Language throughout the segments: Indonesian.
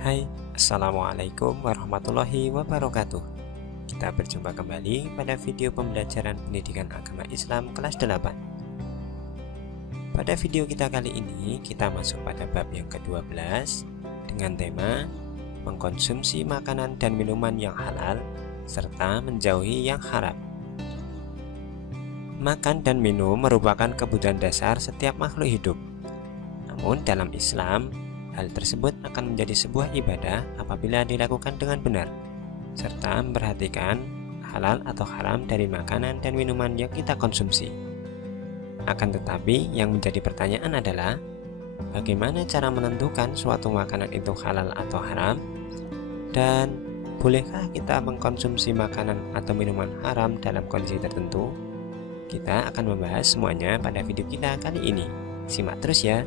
Hai, Assalamualaikum warahmatullahi wabarakatuh. Kita berjumpa kembali pada video pembelajaran pendidikan agama Islam kelas 8. Pada video kita kali ini, kita masuk pada bab yang ke-12 dengan tema mengkonsumsi makanan dan minuman yang halal serta menjauhi yang haram. Makan dan minum merupakan kebutuhan dasar setiap makhluk hidup. Namun dalam Islam, hal tersebut akan menjadi sebuah ibadah apabila dilakukan dengan benar, serta memperhatikan halal atau haram dari makanan dan minuman yang kita konsumsi. Akan tetapi, yang menjadi pertanyaan adalah, bagaimana cara menentukan suatu makanan itu halal atau haram? Dan bolehkah kita mengkonsumsi makanan atau minuman haram dalam kondisi tertentu? Kita akan membahas semuanya pada video kita kali ini. Simak terus ya.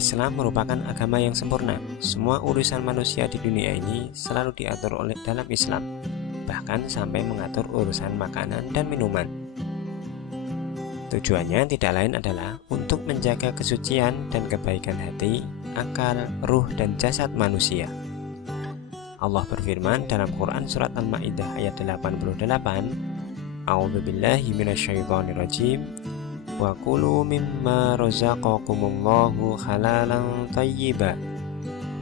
Islam merupakan agama yang sempurna. Semua urusan manusia di dunia ini selalu diatur oleh dalam Islam, bahkan sampai mengatur urusan makanan dan minuman. Tujuannya tidak lain adalah untuk menjaga kesucian dan kebaikan hati, akal, ruh, dan jasad manusia. Allah berfirman dalam Quran Surat Al-Ma'idah ayat 88, A'udzubillahi minasyaitonirrajim, wa kulu mimma razaqakumullahu halalan thayyiba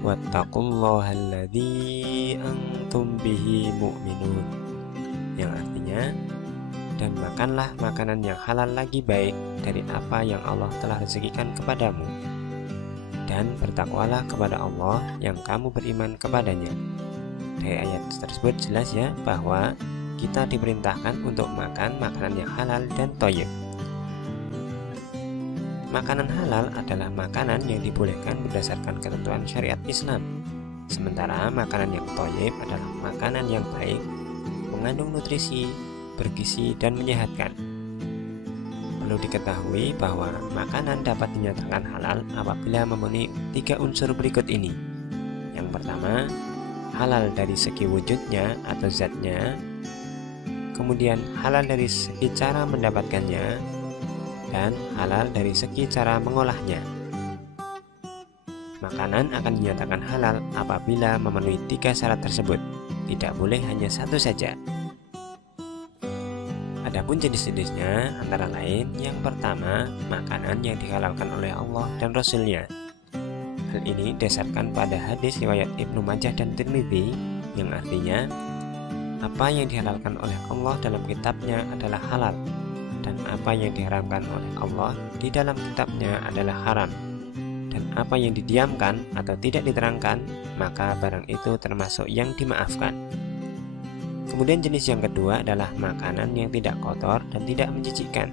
wattaqullaha alladzi antum bihi mu'minun, yang artinya, dan makanlah makanan yang halal lagi baik dari apa yang Allah telah rezekikan kepadamu, dan bertakwalah kepada Allah yang kamu beriman kepadanya. Dari ayat tersebut jelas ya bahwa kita diperintahkan untuk makan makanan yang halal dan thayyib. Makanan halal adalah makanan yang dibolehkan berdasarkan ketentuan syariat Islam. Sementara makanan yang thayyib adalah makanan yang baik, mengandung nutrisi, bergizi, dan menyehatkan. Perlu diketahui bahwa makanan dapat dinyatakan halal apabila memenuhi 3 unsur berikut ini. Yang pertama, halal dari segi wujudnya atau zatnya, kemudian halal dari segi cara mendapatkannya, dan halal dari segi cara mengolahnya. Makanan akan dinyatakan halal apabila memenuhi 3 syarat tersebut, tidak boleh hanya satu saja. Adapun jenis-jenisnya antara lain, yang pertama, makanan yang dihalalkan oleh Allah dan Rasul-Nya. Hal ini didasarkan pada hadis riwayat Ibnu Majah dan Tirmidzi, yang artinya, apa yang dihalalkan oleh Allah dalam kitabnya adalah halal, dan apa yang diharamkan oleh Allah di dalam kitabnya adalah haram, dan apa yang didiamkan atau tidak diterangkan, maka barang itu termasuk yang dimaafkan. Kemudian jenis yang kedua adalah makanan yang tidak kotor dan tidak menjijikkan.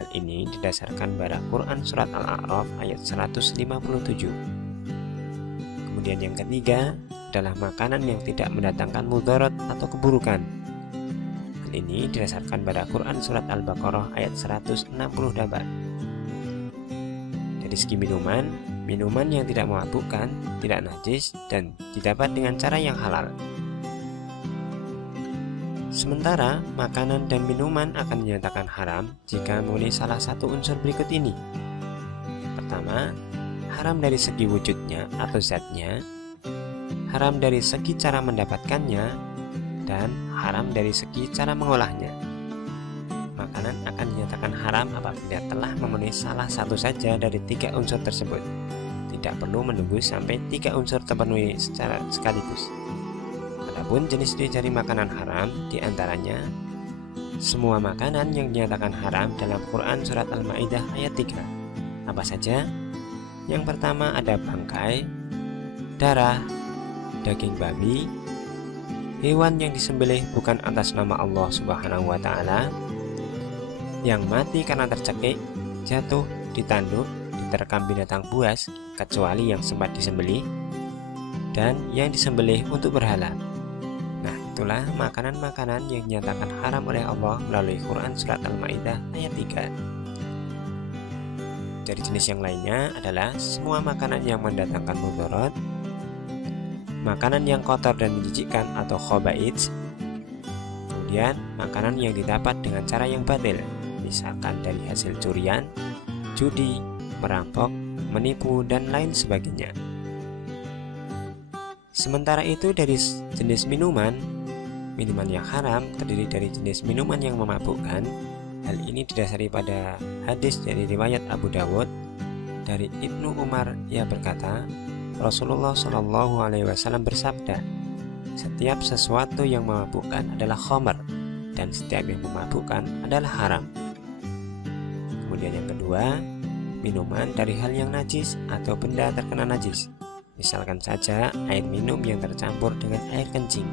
Hal ini didasarkan pada Quran Surat Al-A'raf ayat 157. Kemudian yang ketiga adalah makanan yang tidak mendatangkan mudarat atau keburukan. Hal ini didasarkan pada Quran Surat Al-Baqarah ayat 168. Dari segi minuman yang tidak memabukkan, tidak najis, dan didapat dengan cara yang halal. Sementara makanan dan minuman akan dinyatakan haram jika memenuhi salah satu unsur berikut ini. Pertama, haram dari segi wujudnya atau zatnya, haram dari segi cara mendapatkannya, dan haram dari segi cara mengolahnya. Makanan akan dinyatakan haram apabila telah memenuhi salah satu saja dari 3 unsur tersebut. Tidak perlu menunggu sampai 3 unsur terpenuhi secara sekaligus. Adapun jenis-jenis dari makanan haram diantaranya semua makanan yang dinyatakan haram dalam Quran Surat Al-Ma'idah ayat 3. Apa saja? Yang pertama ada bangkai, darah, daging babi, hewan yang disembelih bukan atas nama Allah Subhanahu wa Ta'ala, yang mati karena tercekik, jatuh, ditanduk, diterkam binatang buas kecuali yang sempat disembelih, dan yang disembelih untuk berhala. Nah, itulah makanan-makanan yang dinyatakan haram oleh Allah melalui Quran Surat Al-Ma'idah ayat 3. Dari jenis yang lainnya adalah semua makanan yang mendatangkan mudarat, makanan yang kotor dan menjijikkan atau khaba'its, kemudian makanan yang didapat dengan cara yang batil, misalkan dari hasil curian, judi, merampok, menipu, dan lain sebagainya. Sementara itu dari jenis minuman yang haram terdiri dari jenis minuman yang memabukkan. Hal ini didasari pada hadis dari riwayat Abu Dawud dari Ibnu Umar. Ia berkata, Rasulullah Shallallahu Alaihi Wasallam bersabda, setiap sesuatu yang memabukkan adalah khamr, dan setiap yang memabukkan adalah haram. Kemudian yang kedua, minuman dari hal yang najis atau benda terkena najis. Misalkan saja air minum yang tercampur dengan air kencing.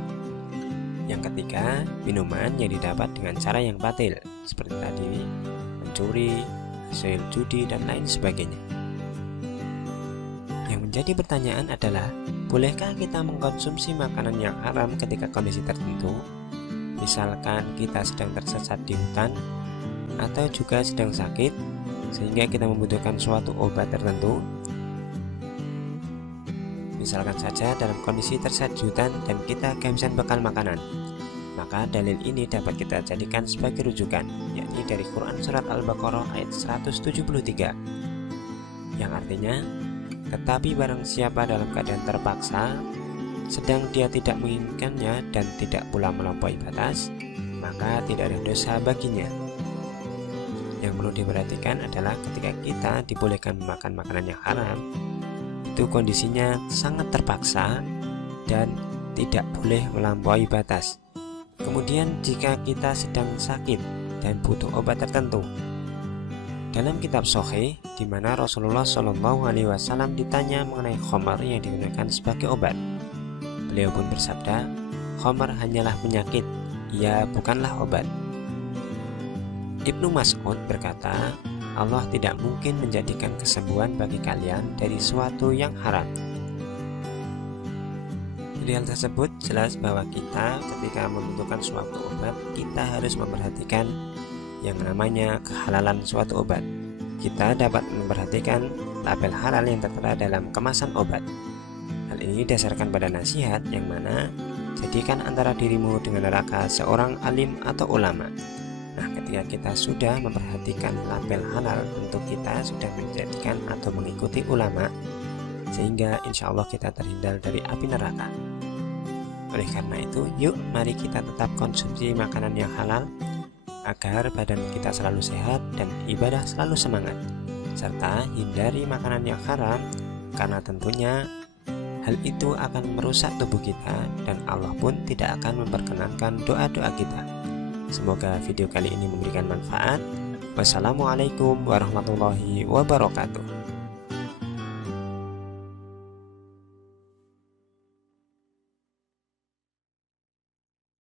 Yang ketiga, minuman yang didapat dengan cara yang batil, seperti tadi mencuri, hasil judi, dan lain sebagainya. Yang menjadi pertanyaan adalah, bolehkah kita mengkonsumsi makanan yang haram ketika kondisi tertentu? Misalkan kita sedang tersesat di hutan, atau juga sedang sakit, sehingga kita membutuhkan suatu obat tertentu. Misalkan saja dalam kondisi tersesat di hutan dan kita kehabisan bekal makanan, maka dalil ini dapat kita jadikan sebagai rujukan, yakni dari Quran Surat Al-Baqarah ayat 173, yang artinya, tetapi barang siapa dalam keadaan terpaksa, sedang dia tidak menginginkannya dan tidak pula melampaui batas, maka tidak ada dosa baginya. Yang perlu diperhatikan adalah ketika kita dibolehkan memakan makanan yang haram, itu kondisinya sangat terpaksa dan tidak boleh melampaui batas. Kemudian jika kita sedang sakit dan butuh obat tertentu, dalam kitab Sahih di mana Rasulullah Shallallahu Alaihi Wasallam ditanya mengenai khamar yang digunakan sebagai obat, beliau pun bersabda, khamar hanyalah penyakit, ia bukanlah obat. Ibnu Mas'ud berkata, Allah tidak mungkin menjadikan kesembuhan bagi kalian dari suatu yang haram. Dari hal tersebut jelas bahwa kita ketika membutuhkan suatu obat, kita harus memperhatikan yang namanya kehalalan suatu obat. Kita dapat memperhatikan label halal yang tertera dalam kemasan obat. Hal ini didasarkan pada nasihat yang mana jadikan antara dirimu dengan neraka seorang alim atau ulama. Nah, ketika kita sudah memperhatikan label halal, tentu kita sudah menjadikan atau mengikuti ulama, sehingga insya Allah kita terhindar dari api neraka. Oleh karena itu, yuk mari kita tetap konsumsi makanan yang halal, agar badan kita selalu sehat dan ibadah selalu semangat, serta hindari makanan yang haram, karena tentunya hal itu akan merusak tubuh kita dan Allah pun tidak akan memperkenankan doa-doa kita. Semoga video kali ini memberikan manfaat. Wassalamualaikum warahmatullahi wabarakatuh.